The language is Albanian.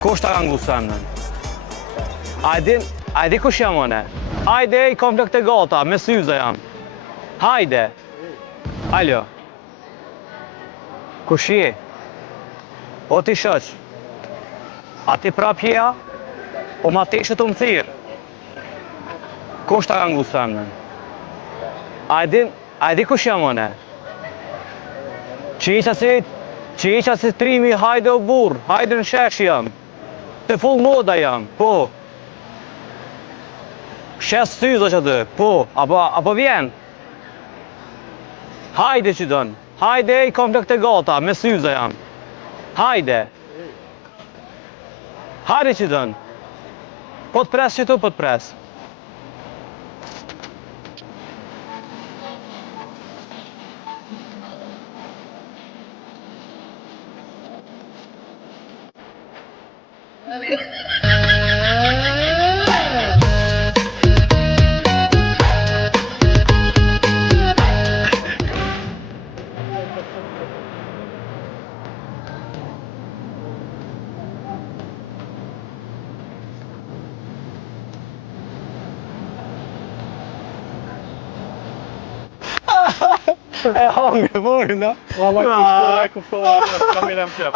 Kush ta ka ngu semnën? A di kush jam one? Hajde, i kom plak të gata, me syze jam. Hajde. Alo. Kush je? O ti shoq. A ti prap jeja? O ma te që të më thirë. Kush ta ka ngu semnën? A di kush jam one? Qiqa si trimi, hajde o burr, hajde në shesh jam. Të full moda jam, po. Shes syza që të, po, apo vjen. Hajde që dënë, hajde i kom plak të gata, me syza jam. Hajde. Hajde që dënë. Po të pres që tu, po të pres. E hangë, morë, na? Valla, ku shkoj, kam i rem qep.